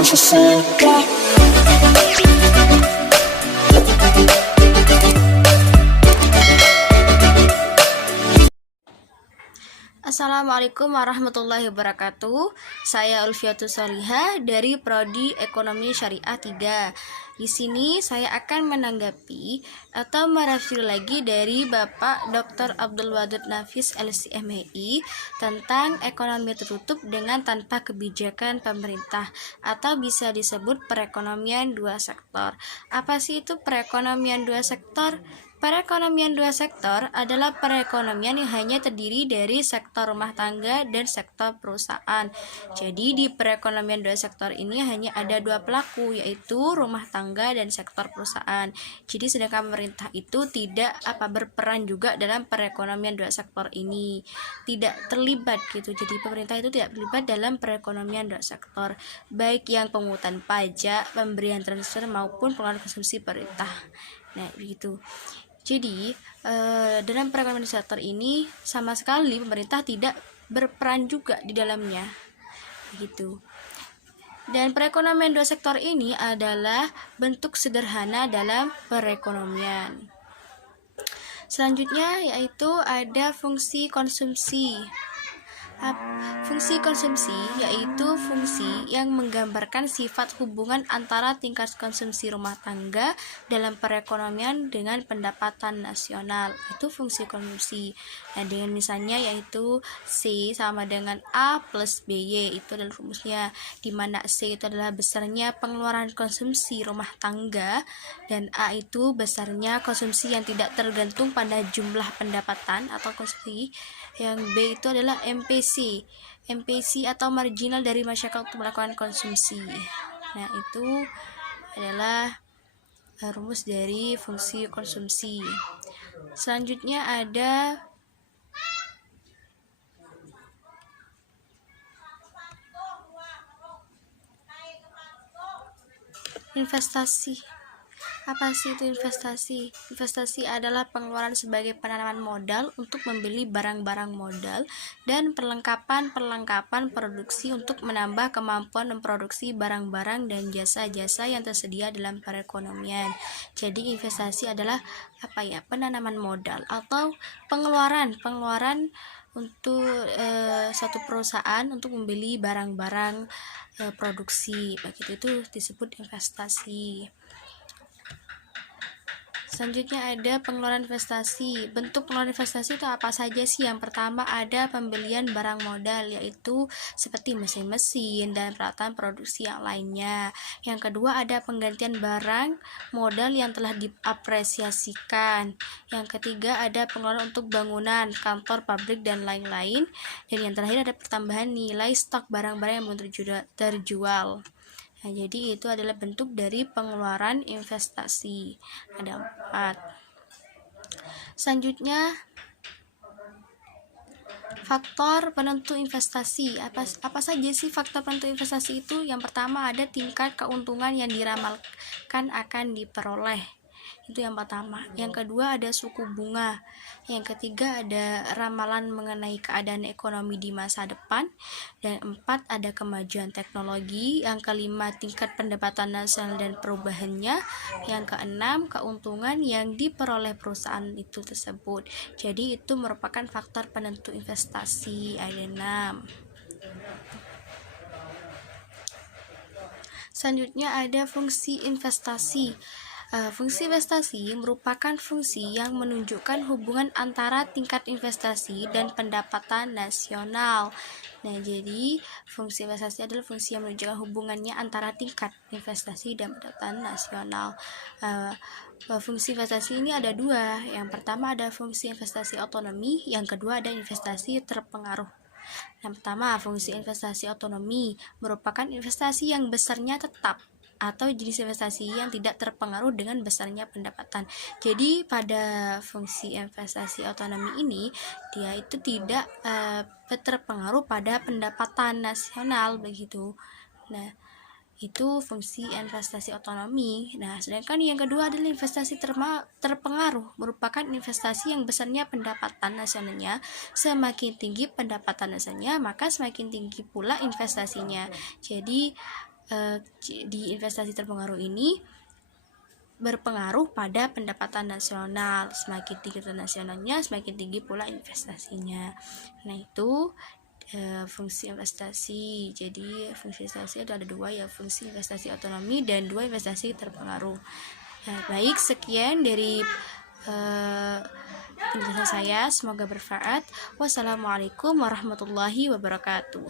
can't you see that? Assalamualaikum warahmatullahi wabarakatuh. Saya Ulfiatus Solihah dari Prodi Ekonomi Syariah 3. Di sini saya akan menanggapi atau mereview lagi dari Bapak Dr. Abdul Wadud Nafis LCMHI tentang ekonomi tertutup dengan tanpa kebijakan pemerintah atau bisa disebut perekonomian dua sektor. Apa sih itu perekonomian dua sektor? Perekonomian dua sektor adalah perekonomian yang hanya terdiri dari sektor rumah tangga dan sektor perusahaan. Jadi di perekonomian dua sektor ini hanya ada dua pelaku, yaitu rumah tangga dan sektor perusahaan. Jadi sedangkan pemerintah itu tidak berperan juga dalam perekonomian dua sektor ini, tidak terlibat gitu. Jadi pemerintah itu tidak terlibat dalam perekonomian dua sektor, baik yang pemungutan pajak, pemberian transfer maupun pengeluaran konsumsi pemerintah. Nah, begitu. Jadi dalam perekonomian sektor ini sama sekali pemerintah tidak berperan juga di dalamnya, begitu. Dan perekonomian dua sektor ini adalah bentuk sederhana dalam perekonomian. Selanjutnya yaitu ada fungsi konsumsi. Fungsi konsumsi yaitu fungsi yang menggambarkan sifat hubungan antara tingkat konsumsi rumah tangga dalam perekonomian dengan pendapatan nasional. Itu fungsi konsumsi. Nah, dengan misalnya yaitu C sama dengan A plus BY, itu adalah rumusnya, di mana C itu adalah besarnya pengeluaran konsumsi rumah tangga dan A itu besarnya konsumsi yang tidak tergantung pada jumlah pendapatan atau konsumsi. Yang B itu adalah MPC atau marginal dari masyarakat untuk melakukan konsumsi. Nah, itu adalah rumus dari fungsi konsumsi. Selanjutnya ada investasi. Apa sih itu investasi? Investasi adalah pengeluaran sebagai penanaman modal untuk membeli barang-barang modal dan perlengkapan produksi untuk menambah kemampuan memproduksi barang-barang dan jasa-jasa yang tersedia dalam perekonomian. Jadi investasi adalah penanaman modal atau pengeluaran untuk suatu perusahaan untuk membeli barang-barang produksi, begitu, itu disebut investasi. Selanjutnya ada pengeluaran investasi. Bentuk pengeluaran investasi itu apa saja sih? Yang pertama ada pembelian barang modal, yaitu seperti mesin-mesin dan peralatan produksi yang lainnya. Yang kedua ada penggantian barang modal yang telah diapresiasikan. Yang ketiga ada pengeluaran untuk bangunan, kantor, pabrik, dan lain-lain. Dan yang terakhir ada pertambahan nilai stok barang-barang yang belum terjual. Nah, jadi itu adalah bentuk dari pengeluaran investasi. Ada 4. Selanjutnya faktor penentu investasi. Apa saja sih faktor penentu investasi itu? Yang pertama ada tingkat keuntungan yang diramalkan akan diperoleh. Itu yang pertama. Yang kedua ada suku bunga. Yang ketiga ada ramalan mengenai keadaan ekonomi di masa depan. Dan 4 ada kemajuan teknologi. Yang kelima tingkat pendapatan nasional dan perubahannya. Yang keenam keuntungan yang diperoleh perusahaan itu tersebut. Jadi itu merupakan faktor penentu investasi. Ada 6. Selanjutnya ada fungsi investasi. Fungsi investasi merupakan fungsi yang menunjukkan hubungan antara tingkat investasi dan pendapatan nasional. Nah, jadi fungsi investasi adalah fungsi yang menunjukkan hubungannya antara tingkat investasi dan pendapatan nasional. Fungsi investasi ini ada 2. Yang pertama ada fungsi investasi otonomi, yang kedua ada investasi terpengaruh. Yang pertama, fungsi investasi otonomi merupakan investasi yang besarnya tetap atau jenis investasi yang tidak terpengaruh dengan besarnya pendapatan. Jadi pada fungsi investasi otonomi ini dia itu tidak terpengaruh pada pendapatan nasional, begitu. Nah, itu fungsi investasi otonomi. Nah, sedangkan yang kedua adalah investasi terpengaruh, merupakan investasi yang besarnya pendapatan nasionalnya. Semakin tinggi pendapatan nasionalnya, maka semakin tinggi pula investasinya. Jadi di investasi terpengaruh ini berpengaruh pada pendapatan nasional. Semakin tinggi nasionalnya, semakin tinggi pula investasinya. Nah, itu fungsi investasi. Jadi fungsi investasi ada dua, ya, fungsi investasi otonomi dan dua, investasi terpengaruh. Baik, sekian dari penjelasan saya, semoga bermanfaat. Wassalamualaikum warahmatullahi wabarakatuh.